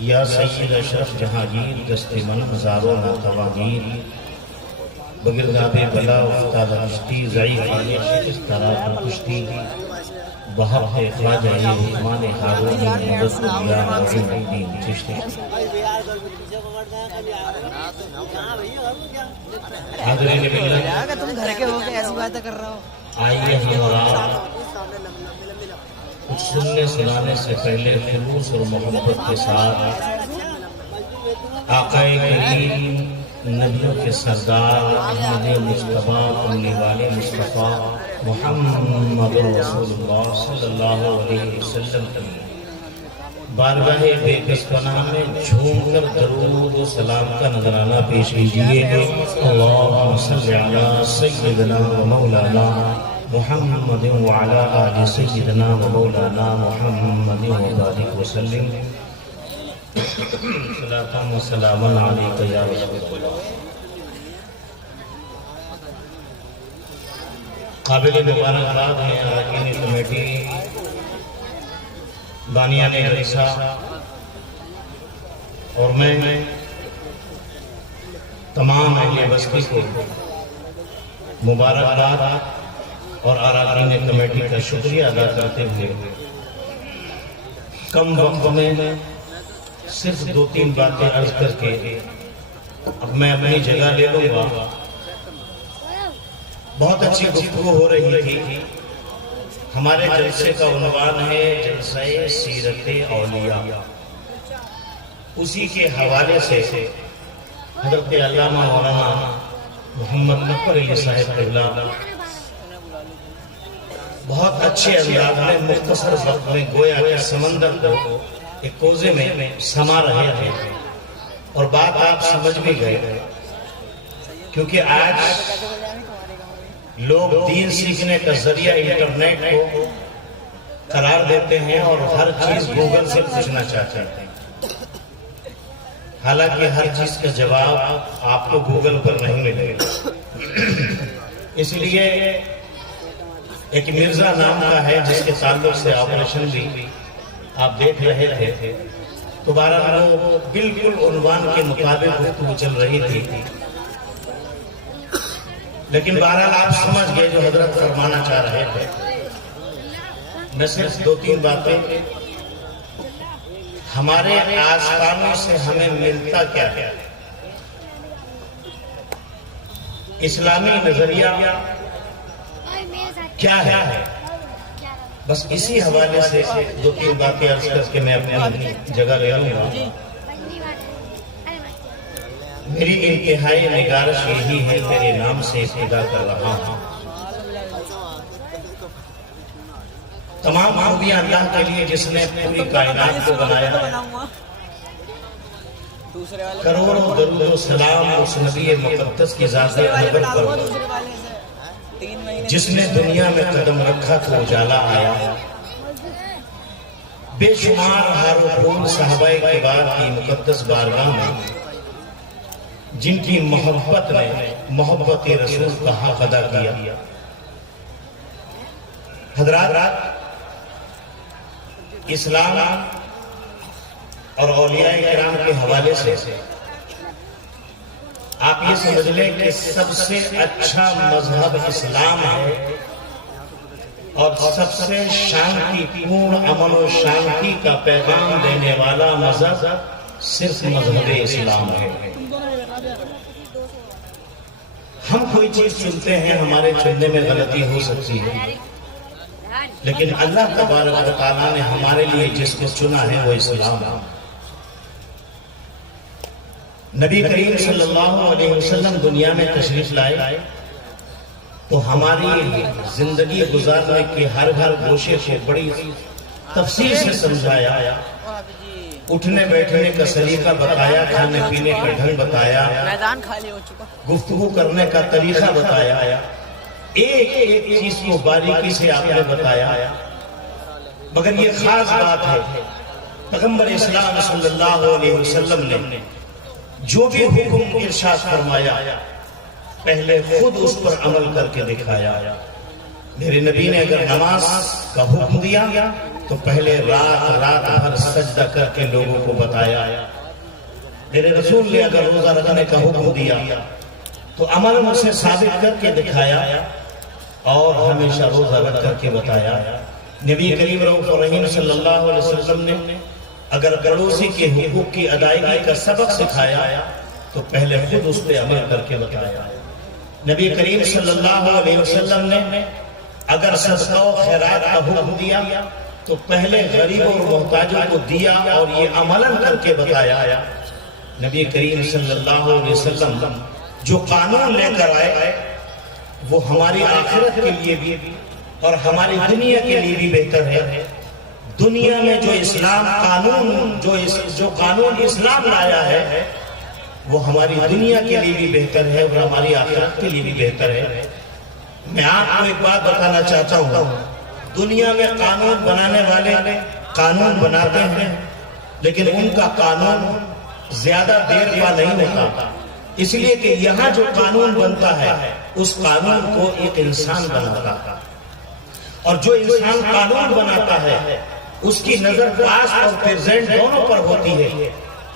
یا سید اشرف جہانگیر دست من ہزاروں ناتواگیر بگرداب بلا افتاد رشتی ضعیف اس طرح کشتی بحق خواجہ حکمان ہارون مدد یا عظیم الدین چشتی حاضرین ملت تم گھر کے ہو کے ایسی باتیں کر رہا ہو. آئیے ہمارا کچھ سننے سنانے سے پہلے خلوص اور محبت کے ساتھ آقا کریم نبیوں کے سردار احمد مصطفیٰ کملی والے مصطفیٰ محمد رسول اللہ صلی اللہ علیہ وسلم بارگاہ بے کس پناہ میں جھوم کر درود و سلام کا نذرانہ پیش کیجیے. اللہم صلی علی سیدنا و مولانا محمد وعلی آل سیدنا و مولانا محمد وبارک وسلم. صلاۃ و سلام علیک یا رسول اللہ. قابل مبارکباد ہیں اراکین کمیٹی، بانیان جلسہ اور میں تمام اہل بستی کو مبارکباد اور اراکین کمیٹی کا شکریہ ادا کرتے ہوئے کم وقت میں صرف 2-3 باتیں عرض کر کے اب میں اپنی جگہ لے لوں گا. بہت اچھی گفتگو ہو رہی تھی. ہمارے جلسے کا عنوان ہے جلسہ سیرت اولیاء. اسی کے حوالے سے حضرت علامہ مولانا محمد نقر علی صاحب قبلہ بہت اچھے انداز میں مختصر وقت میں گویا کہ سمندر کو ایک کوزے میں سما رہے تھے اور بات آپ سمجھ بھی گئے. کیونکہ آج لوگ دین سیکھنے کا ذریعہ انٹرنیٹ کو قرار دیتے ہیں اور ہر چیز گوگل سے پوچھنا چاہتے ہیں. حالانکہ ہر چیز کا جواب آپ کو گوگل پر نہیں ملے گا. اس لیے ایک مرزا نام کا ہے جس کے تعلق سے آپریشن بھی آپ دیکھ رہے تھے. تو بہرحال وہ بالکل عنوان کے مطابق گفتگو چل رہی تھی. لیکن بہرحال آپ سمجھ گئے جو حضرت فرمانا چاہ رہے تھے. میں صرف 2-3 باتیں ہمارے آستانوں سے ہمیں ملتا کیا ہے، اسلامی نظریہ کیا ہے، بس اسی حوالے سے 2-3 باتیں عرض کر کے میں اپنی جگہ لے لوں گا. میری انتہائی نگارش یہی ہے، تیرے نام سے ابتدا کر رہا ہوں. تمام خوبیاں اللہ کے لیے جس نے پوری کائنات کو بنایا ہے. کروڑوں درود و سلام اس نبی مقدس کی ذات انور پر جس نے دنیا میں قدم رکھا تو اجالا آیا. بے شمار ہار و پھول صحابہ کبار کی مقدس بارگاہ میں جن کی محبت نے محبت رسول کا حق ادا کیا. حضرات، اسلام اور اولیاء کرام کے حوالے سے آپ یہ سمجھ لیں کہ سب سے اچھا مذہب اسلام ہے اور سب سے شانتی پورن امن و شانتی کا پیغام دینے والا مذہب صرف مذہب اسلام ہے. ہم کوئی چیز چنتے ہیں، ہمارے چننے میں غلطی ہو سکتی ہے، لیکن اللہ تبارک و تعالیٰ نے ہمارے لیے جس کو چنا ہے وہ اسلام ہے. نبی کریم صلی اللہ علیہ وسلم دنیا میں تشریف لائے تو ہماری زندگی گزارنے کے ہر گوشے کو بڑی تفصیل سے سمجھایا. اٹھنے بیٹھنے کا سلیقہ بتایا، کھانے پینے کا ڈھنگ بتایا، گفتگو کرنے کا طریقہ بتایا، ایک ایک چیز کو باریکی سے آپ نے بتایا. مگر یہ خاص بات ہے، پیغمبر اسلام صلی اللہ علیہ وسلم نے جو بھی حکم ارشاد فرمایا پہلے خود اس پر عمل کر کے دکھایا. میرے نبی نے اگر نماز کا حکم دیا تو پہلے رات بھر سجدہ کر کے لوگوں کو بتایا میرے رسول نے اگر روزہ رکھنے کا حکم دیا تو عمل مجھ سے ثابت کر کے دکھایا اور ہمیشہ روزہ رکھ کر کے بتایا۔ نبی کریم رؤوف الرحیم صلی اللہ علیہ وسلم نے اگر پڑوسی کے حقوق کی ادائیگی کا سبق سکھایا تو پہلے خود اس پہ عمل کر کے بتایا۔ نبی کریم صلی اللہ علیہ وسلم نے اگر صدقہ و خیرات کا حکم دیا تو پہلے غریبوں اور محتاجوں کو دیا اور یہ عملاً کر کے بتایا۔ نبی کریم صلی اللہ علیہ وسلم جو قانون لے کر آئے وہ ہماری آخرت کے لیے بھی اور ہماری دنیا کے لیے بھی بہتر ہے۔ دنیا میں جو اسلام قانون جو قانون اسلام لایا ہے وہ ہماری دنیا کے لیے بھی بہتر ہے اور ہماری آخرت کے لیے بھی بہتر ہے۔ میں آپ کو ایک بات بتانا چاہتا ہوں، دنیا میں قانون بنانے والے قانون بناتے ہیں لیکن ان کا قانون زیادہ دیر کا نہیں ہوتا، اس لیے کہ یہاں جو قانون بنتا ہے اس قانون کو ایک انسان بناتا ہے، اور جو انسان قانون بناتا ہے اس کی نظر پاسٹ اور پریزنٹ دونوں پر ہوتی ہے،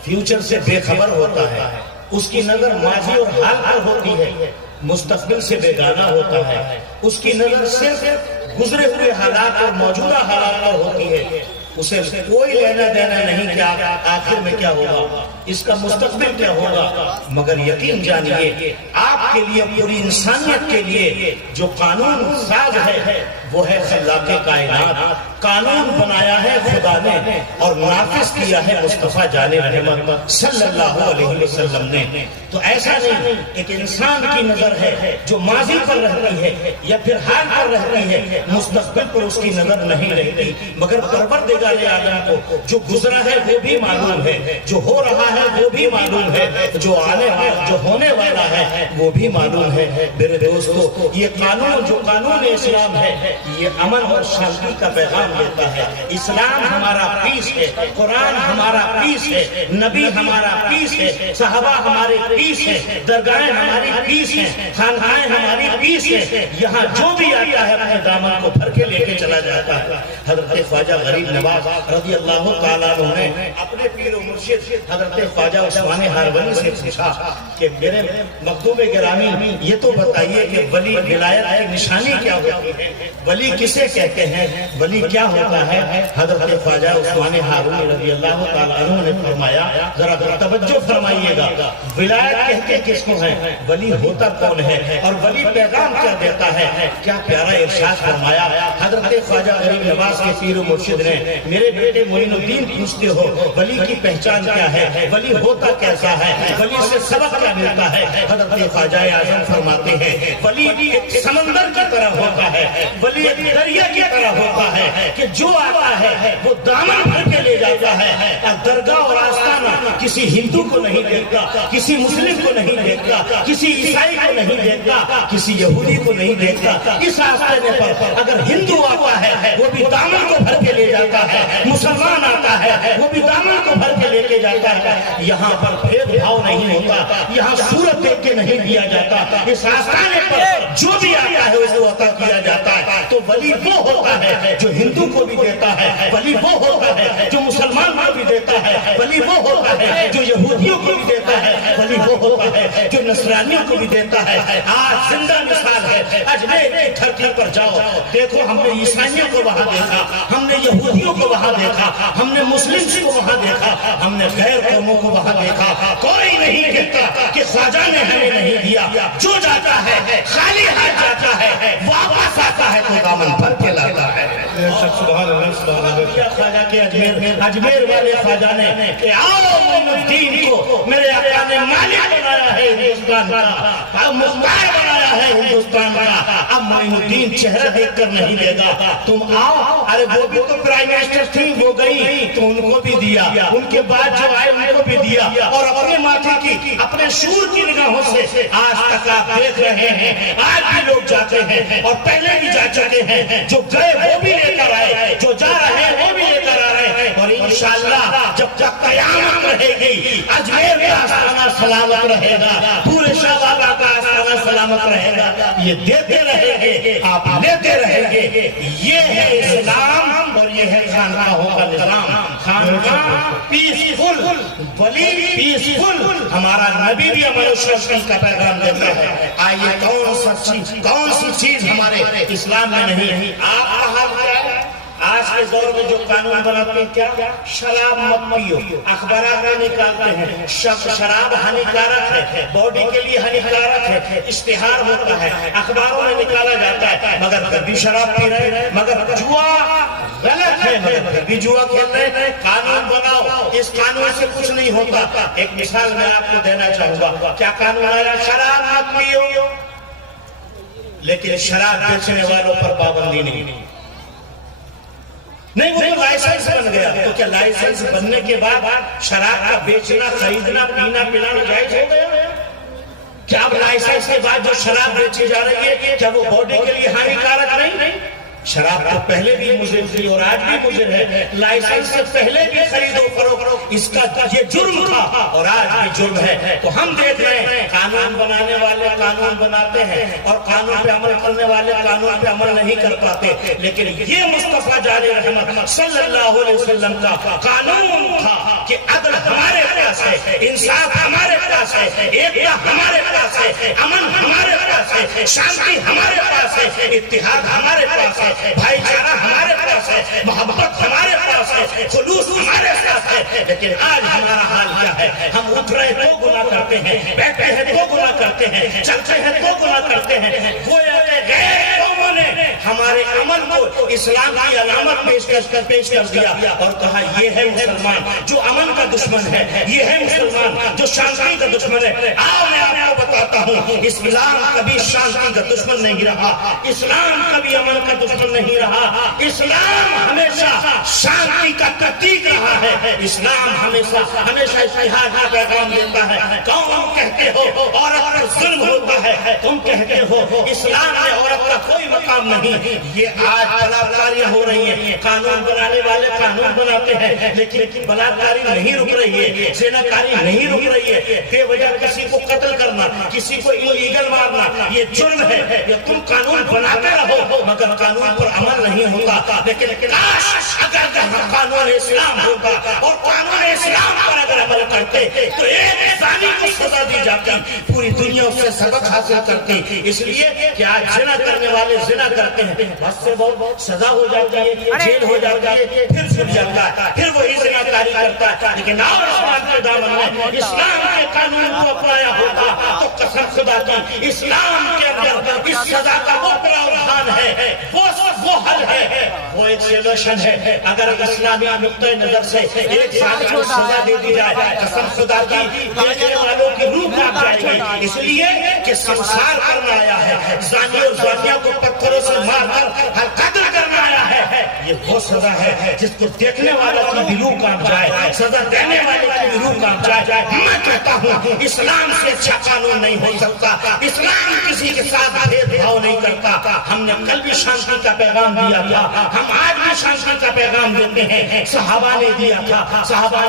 فیوچر سے بے خبر ہوتا ہے، اس کی نظر ماضی اور حال پر ہوتی ہے، مستقبل سے بیگانہ ہوتا ہے، اس کی نظر صرف گزرے ہوئے حالات اور موجودہ حالات پر ہوتی ہے، اسے کوئی لینا دینا نہیں کہ آخر میں کیا ہوگا، اس کا مستقبل کیا ہوگا۔ مگر یقین جانیے آپ کے لیے، پوری انسانیت کے لیے جو قانون ساز ہے وہ ہے خلاق کائنات۔ قانون بنایا ہے خدا نے اور نافذ کیا ہے مصطفیٰ جان رحمت صلی اللہ علیہ وسلم نے۔ تو ایسا نہیں ایک انسان کی نظر ہے جو ماضی پر رہتی ہے یا پھر حال پر رہتی ہے، مستقبل پر اس کی نظر نہیں رہتی، مگر پروردگار عالم کو جو گزرا ہے وہ بھی معلوم ہے، جو ہو رہا ہے وہ بھی معلوم ہے، جو آنے والا جو ہونے والا ہے وہ بھی معلوم ہے۔ میرے دوستو، یہ قانون جو قانون اسلام ہے یہ امن اور شانتی کا پیغام دیتا ہے۔ اسلام ہمارا پیس ہے، قرآن ہمارا پیس ہے، نبی ہمارا پیس ہے، صحابہ ہمارے پیس ہے، درگاہیں ہماری پیس ہیں، خانقاہیں ہماری پیس ہے۔ یہاں جو بھی آتا ہے اپنے دامن کو بھر کے لے کے چلا جاتا ہے۔ حضرت خواجہ غریب نواز رضی اللہ تعالیٰ عنہ نے اپنے پیر و مرشد حضرت خواجہ عثمان ہارونی سے پوچھا کہ میرے مخدوم گرامی یہ تو بتائیے کہ ولی ولایت کی نشانی کیا ہوتی ہے، ولی کسے کہتے ہیں، ولی کیا ہوتا ہے؟ حضرت خواجہ عثمان ہارونی رضی اللہ تعالیٰ عنہ نے فرمایا، ذرا توجہ فرمائیے گا، ولایت کہتے کس کو ہیں، ولی ہوتا کون ہے اور ولی پیغام کیا دیتا ہے؟ کیا پیارا ارشاد فرمایا حضرت خواجہ غریب نواز کے پیر و مرشد نے، میرے بیٹے معین الدین پوچھتے ہو ولی کی پہچان کیا ہے، ولی ہوتا کیسا ہے، ولی سے سبق کیا ملتا ہے؟ حضرت خواجہ اعظم فرماتے ہیں ولی ایک سمندر کی طرح ہوتا ہے، ولی ایک دریا کی طرح ہوتا ہے کہ جو آتا ہے وہ دامن بھر کے لے جاتا ہے، اور درگاہ اور آستانہ کسی ہندو کو نہیں دیکھتا، کسی مسلم کو نہیں دیکھتا، کسی عیسائی کو نہیں دیکھتا، کسی یہودی کو نہیں دیکھتا۔ اس آستانے پر اگر ہندو آتا ہے وہ بھی دامن کو بھر کے لے جاتا ہے، مسلمان آتا ہے وہ بھی دامن کو بھر کے لے کے جاتا ہے۔ یہاں پر بھید بھاؤ نہیں ہوتا، یہاں صورت دیکھ کے نہیں دیا جاتا، اس آستانے پر جو بھی آتا ہے اس کو عطا کیا جاتا ہے۔ تو ولی وہ ہوتا ہے جو ہندو کو بھی دیتا ہے، ولی وہ ہوتا ہے جو مسلمان کو بھی دیتا ہے، ولی وہ ہوتا ہے جو یہودیوں کو بھی دیتا ہے، ولی وہ ہوتا ہے جو نصرانیوں کو بھی دیتا ہے۔ آج زندہ مثال ہے، اجمیر کے گھر گھر پر جاؤ، دیکھو ہم نے عیسائیوں کو وہاں دیکھا، ہم نے یہودیوں کو وہاں دیکھا، ہم نے مسلم کو وہاں دیکھا، ہم نے غیر قوموں کو وہاں دیکھا۔ کوئی نہیں کہتا کہ خواجہ نے ہمیں نہیں دیا، جو جاتا ہے خالی ہاتھ جاتا ہے، واپس آتا ہے تو دامن بھر کے لاتا ہے۔ خواجہ کے اجمیر والے خواجہ نے کہ آؤ معین الدین کو میرے آقا نے مالک بنایا ہے ہندوستان کا، مختار بنایا ہے ہندوستان کا، اب معین الدین چہرہ دیکھ کر نہیں لے گا، تم آؤ۔ ارے وہ بھی تو پرائم منسٹر تھی، وہ گئی تو ان کو بھی دیا، ان کے بعد جو آئے ان کو بھی دیا، اور اپنے ماتھے کی اپنے شور کی نگاہوں سے آج تک آپ دیکھ رہے ہیں۔ آج بھی لوگ جاتے ہیں اور پہلے بھی جا چکے ہیں، جو گئے وہ بھی لے کر آئے، جو جا رہے ہیں وہ بھی لے کر آ رہے ہیں، اور انشاءاللہ جب تک قیامت رہے گی اجمیر کا آستانہ سلامت رہے گا، پورے شاہ بابا کا آستانہ سلامت رہے گا۔ یہ دیتے رہیں گے، آپ لیتے رہیں گے، یہ ہے اسلام اور یہ یہ ہے خانقاہوں کا نظام، خانقاہ پیسفل، ولی پیسفل۔ ہمارا نبی بھی امن و شرفی کا پیغام دیتا ہے۔ آئیے کون سی چیز ہمارے اسلام میں نہیں؟ آپ کا حال کیا ہے؟ آج کے دور میں جو قانون بناتے ہیں، کیا شراب مت پیو، اخبارات میں نکالتے ہیں شراب ہانیکارک ہے، باڈی کے لیے ہانیکارک ہے، اشتہار ہوتا ہے، اخباروں میں نکالا جاتا ہے، مگر کبھی شراب پی رہے ہیں، مگر جوا غلط ہے، مگر کبھی جوا کھیل رہے ہیں۔ قانون بناؤ، اس قانون سے کچھ نہیں ہوتا۔ ایک مثال میں آپ کو دینا چاہوں گا، کیا قانون آیا؟ شراب مت پیو، لیکن شراب بیچنے والوں پر پابندی نہیں۔ نہیں، وہ تو لائسنس بن گیا، تو کیا لائسنس بننے کے بعد شراب کا بیچنا، خریدنا، پینا، پلانا جائز ہو گیا؟ کیا اب لائسنس کے بعد جو شراب بیچی جا رہی ہے، کیا وہ باڈی کے لیے ہانیکارک نہیں؟ شراب تو پہلے بھی مضر تھی اور آج بھی مضر ہے، لائسنس سے پہلے بھی خرید و فروخت اس کا یہ جرم تھا اور آج بھی جرم ہے۔ تو ہم دیکھ رہے ہیں قانون بنانے والے قانون بناتے ہیں اور قانون پہ عمل کرنے والے قانون پہ عمل نہیں کر پاتے، لیکن یہ مصطفیٰ جاری رحمت صلی اللہ علیہ وسلم کا قانون تھا کہ عدل ہمارے پاس ہے، انصاف ہمارے پاس ہے، ایکتا ہمارے پاس ہے، امن ہمارے پاس ہے، شانتی ہمارے پاس ہے، اتحاد ہمارے پاس ہے، بھائی چارہ ہمارے پاس ہے، محبت ہمارے پاس ہے، خلوص ہمارے پاس ہے۔ لیکن آج ہمارا حال کیا ہے؟ ہم اٹھ رہے تو گناہ کرتے ہیں، بیٹھے ہیں تو گناہ کرتے ہیں، چلتے ہیں تو گناہ کرتے ہیں۔ گویا کہ غیر قوموں نے ہمارے امن کو اسلام کی علامت پیش کر دیا اور کہا یہ ہے مسلمان جو امن کا دشمن ہے، یہ ہے مسلمان جو شانتی کا دشمن ہے۔ آؤ میں آپ کو بتاتا ہوں، اسلام کبھی شانتی کا دشمن نہیں رہا، اسلام کبھی امن کا دشمن نہیں رہا، اسلام ہمیشہ شانتی کا تحقیق رہا ہے، اسلام ہمیشہ اتحاد کا پیغام دیتا ہے۔ کون کہتے ہو عورت پر ظلم ہوتا ہے، تم کہتے ہو اسلام میں عورت کا کوئی مقام نہیں۔ یہ آج بلاکاریاں ہو رہی ہیں، قانون بنانے والے قانون بناتے ہیں، لیکن بلاکاری نہیں رک رہی ہے، زناکاری نہیں رک رہی ہے، بے وجہ کسی کو قتل کرنا، کسی کو انلیگل مارنا یہ جرم ہے۔ یہ تم قانون بناتے رہو مگر قانون پر عمل نہیں ہوتا۔ لیکن کاش اگر قانون اسلام ہوگا اور قانون اسلام پر اگر عمل کرتے تو ایک زانی کو سزا دی جاتی، پوری دنیا اس سے سبق حاصل کرتی۔ اس لیے کہ آج زنا کرنے والے زنا کرتے ہیں، بس سے بہت سزا ہو جاتی ہے، جیل ہو جاتی ہے، پھر چھپ جاتا ہے، پھر وہی زنا کاری کرتا ہے۔ لیکن اور اسلام کے دامن میں اسلام کے قانون کو اپنایا ہوتا تو قسم خدا کی اسلام کے اندر اس سزا کا وہ پراوڈھان ہے، وہ حل ہے، وہ ایک سولوشن ہے۔ اگر اسلامی نقطۂ نظر سے ایک سال کو سزا دے دی جائے، قسم خدا کی دیکھنے والوں کی روح کانپ جائے گی، اس لیے کہ سنسار کرنا آیا ہے، زانی اور زانیہ کو پتھروں سے مار کر ہر قتل کرنا آیا ہے۔ یہ وہ سزا ہے جس کو دیکھنے والا کی بھی روح کانپ جائے، سزا دینے والے کی بھی روح کانپ جائے۔ میں کہتا ہوں اسلام سے اچھا قانون نہیں ہو سکتا، اسلام کسی کے ساتھ بھید بھاؤ نہیں کرتا۔ ہم نے کل بھی شانتی کا پیغام دیا تھا، ہم آج بھی شانتی کا پیغام دیتے ہیں۔ صحابہ نے دیا تھا، صحابہ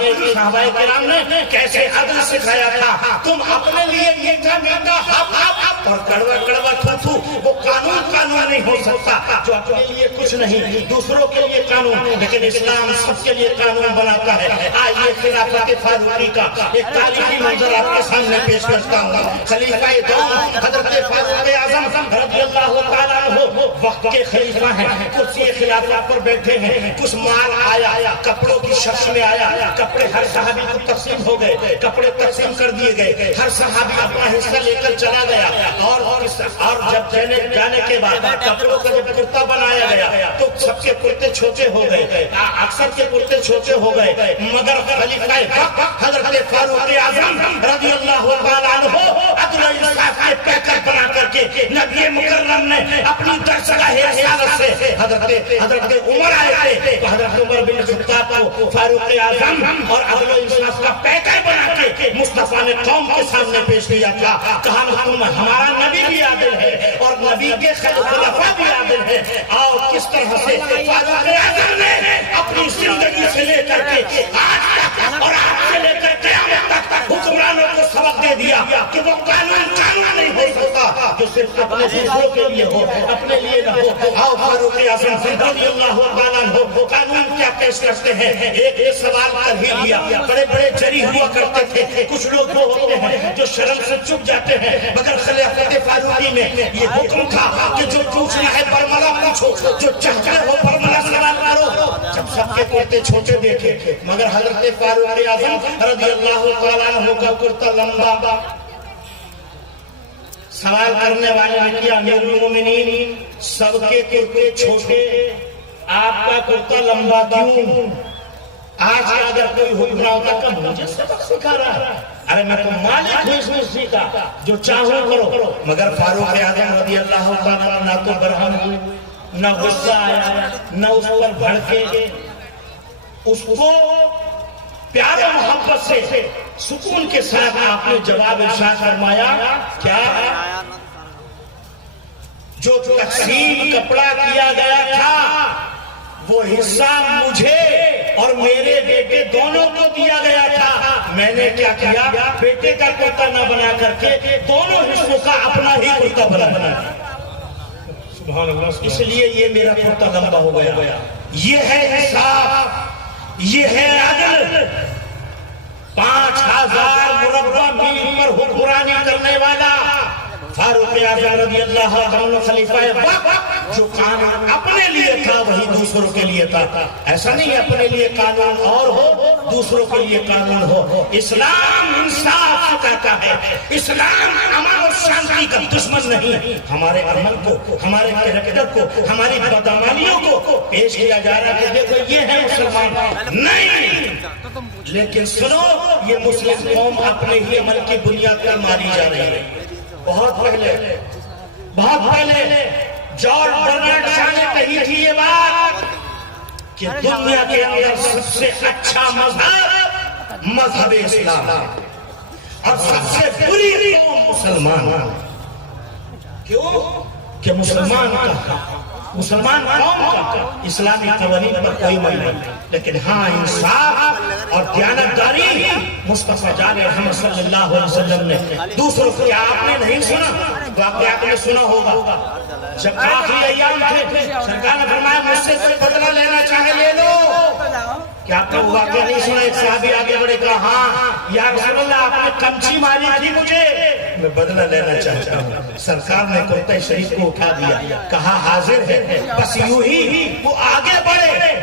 کرام نے کیسے عدل سکھایا تھا، تم اپنے لیے میٹھا میٹھا ہپ اور کڑوا کڑوا تھو، وہ قانون نہیں ہو سکتا جو اپنے لیے کچھ نہیں، دوسروں کے لیے قانون، لیکن اسلام سب کے لیے قانون بناتا ہے۔ آئیے خلافت فاروقی کا ایک تاریخی منظر آپ کے سامنے پیش کرتا ہوں۔ خلیفہ دوم حضرت فاروق اعظم رضی اللہ تعالیٰ عنہ وقت کے خلیفہ ہیں، کرسی خلافت پر بیٹھے ہیں۔ کچھ مال آیا، کپڑوں کی شکل میں آیا، کپڑے ہر صحابی کو تقسیم ہو گئے، کپڑے تقسیم کر دیے گئے، ہر صحابی اپنا حصہ لے کر چلا گیا، اور جب جانے کے بعد کپڑوں کا جب کرتا بنایا گیا تو سب کے کرتے چھوٹے ہو گئے، اکثر کے کرتے چھوٹے ہو گئے، مگر خلیفہ حضرت فاروق اعظم رضی اللہ تعالیٰ عنہ عدل و انصاف کے پیکر بنا کر کے نبی مکرم نے اپنی درسگاہ رسالت سے حضرت عمر آئے تھے تو حضرت عمر بن خطاب کو فاروق اعظم اور عدل و انصاف کا پیکر بنا کے مصطفیٰ نے قوم کے سامنے پیش کیا تھا، کہا ہمارا نبی بھی عادل ہے اور نبی کے خلفاء بھی عادل ہے۔ آؤ کس طرح سے فاروق اعظم نے اپنی زندگی سے لے کر کے آج تک اور آج سے لے کر قیامت تک حکمرانوں کو سبق دے دیا کہ وہ قانون نہیں ہو سکتا، جو صرف اپنے دوسروں کے لیے ہو، اپنے لیے نہ ہو۔ آؤ فاروق اعظم رضی اللہ تعالیٰ عنہ قانون کیا پیش کرتے ہیں؟ ایک سوال کر ہی لیا، بڑے بڑے جری ہوا کرتے تھے، کچھ لوگ وہ ہوتے ہیں جو شرم سے چپ جاتے ہیں، مگر خلافت فاروقی میں یہ حکم تھا کہ جو پوچھنا ہے برملا پوچھو، جو چاہتے ہو برملا سوال کرو۔ جب سب کے کرتے چھوٹے دیکھے، مگر حضرت فاروق اعظم رضی اللہ تعالیٰ عنہ کا کرتا لمبا۔ سوال کرنے والے نے کیا، امیر المومنین سب کے کرتے چھوٹے، آپ کا کرتا لمبا کیوں؟ آج کا اگر کوئی حکم نہ ہوتا کہ مجھے سبق سکھا رہا ہے، ارے میں تو مالک ہوں، اس میں سیکھا، جو چاہو کرو۔ مگر فاروق اعظم رضی اللہ تعالیٰ نہ تو برہم ہوئے، نہ غصہ آیا، نہ اس پر بھڑکے، اس کو پیار و محبت سے سکون کے ساتھ آپ نے جواب ارشاد فرمایا، کیا جو تقسیم کپڑا کیا گیا تھا وہ حصہ مجھے اور میرے بیٹے دونوں کو دیا گیا تھا، میں نے کیا کیا، بیٹے کا کرتا نہ بنا کر کے دونوں حصوں کا اپنا ہی کرتا بنا۔ سبحان اللہ۔ اس لیے یہ میرا کرتا لمبا ہو گیا۔ یہ ہے انصاف، یہ ہے عدل۔ 5000 مربع میل پر حکمرانی کرنے والا فاروق اعظم رضی اللہ عنہ خلیفہ وقت، جو قانون اپنے لیے تھا وہی دوسروں کے لیے تھا۔ ایسا نہیں اپنے لیے قانون اور ہو، دوسروں کے لیے قانون ہو۔ اسلام انصاف سکھاتا ہے، اسلام امن اور شانتی کا دشمن نہیں۔ ہمارے عمل کو، ہمارے کریکٹر کو، ہماری بدعمالیوں کو پیش کیا جا رہا ہے کہ دیکھو یہ ہے مسلمان، نہیں۔ لیکن سنو، یہ مسلم قوم اپنے ہی عمل کی بنیاد پر ماری جا رہی ہے۔ بہت پہلے جارج برنارڈ شاہ نے کہی تھی یہ بات کہ دنیا کے اندر سب سے اچھا مذہب اسلام ہے اور سب سے بری قوم مسلمان۔ کیوں کہ مسلمان قوم کا اسلامی قوانین پر کوئی عمل نہیں، لیکن ہاں انصاف اور دیانتداری مصطفیٰ جان محمد صلی اللہ علیہ وسلم نے دوسروں کو، کیا آپ نے نہیں سنا؟ واقعہ آپ نے سنا ہوگا، جب آخری ایام تھے سرکار نے فرمایا مجھ سے کوئی بدلہ لینا چاہے لے لو۔ کیا آپ نے وہ واقعہ نہیں سنا؟ ایک صحابی آگے بڑھے کہا، ہاں یا رسول اللہ آپ نے کمچی ماری تھی مجھے، میں بدلہ لینا چاہتا ہوں۔ سرکار نے کرتا شریف کو اٹھا دیا، کہا حاضر ہے، بس یوں ہی وہ آگے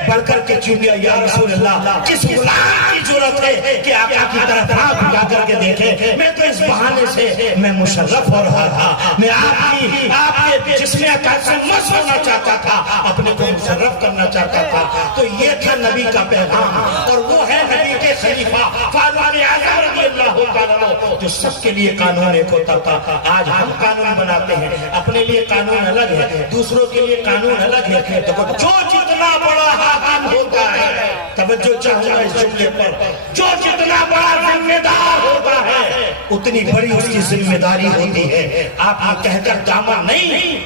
بڑھ کر کے چونیا، یا رسول اللہ کس غلام کی ضرورت ہے کہ آقا کی طرف ہاتھ اٹھا کر کے دیکھے، میں تو اس بہانے سے میں مشرف ہو رہا تھا، میں آپ کے جسم اکاد سے مس ہونا چاہتا تھا، اپنے کو مشرف کرنا چاہتا تھا۔ تو یہ تھا نبی کا پیغام، اور وہ ہے نبی کے خلیفہ فاروق اعظم رضی اللہ تعالیٰ عنہ، جو سب کے لیے قانون ایک ہوتا تھا۔ آج ہم قانون بناتے ہیں، اپنے لیے قانون الگ ہے، دوسروں کے لیے قانون الگ ہے۔ تو جو جتنا بڑا حاکم ہوتا ہے، توجہ چاہوں گا اس جملے پر، جو جتنا بڑا ذمہ دار ہوتا ہے اتنی بڑی اس کی ذمہ داری ہوتی ہے۔ آپ یہ کہہ کر دامن نہیں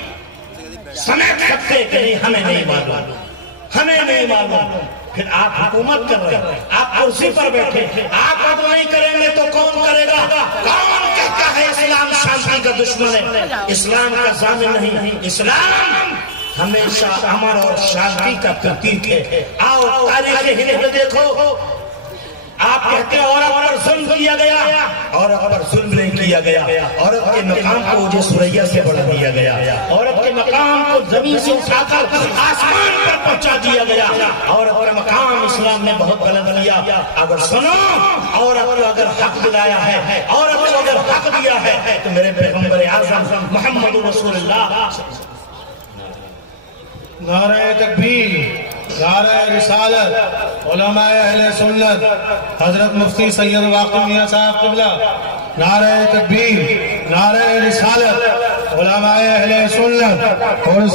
سمیٹ سکتے کہ نہیں ہمیں نہیں معلوم، ہمیں نہیں معلوم۔ پھر آپ حکومت کر رہے ہیں، آپ کرسی پر بیٹھے، آپ عدل نہیں کریں گے تو کون کرے گا؟ کون کہتا ہے اسلام شانتی کا دشمن ہے؟ اسلام کا ضامن نہیں، اسلام ہمیشہ امن اور شانتی کا پرتیک ہے۔ آؤ تاریخ ہند میں دیکھو، آپ کہتے ہیں عورت پر ظلم کیا گیا، عورت پر ظلم نہیں کیا گیا، عورت کے مقام کو اوج ثریا سے بڑھا دیا گیا، عورت کے مقام کو زمین سے اٹھا کر آسمان پر پہنچا دیا گیا، عورت کا مقام اسلام نے بہت بلند کیا۔ اگر سنو، عورت کو اگر حق دلایا ہے، عورت کو اگر حق دیا ہے، تو میرے پیغمبر اعظم محمد رسول اللہ، نعرہ تکبیر، نعرہ رسالت، علماء اہل سنت، حضرت مفتی سید واقع میاں صاحب قبلہ، نعرہ تکبیر، نعرہ رسالت، علماء اہل سنت اور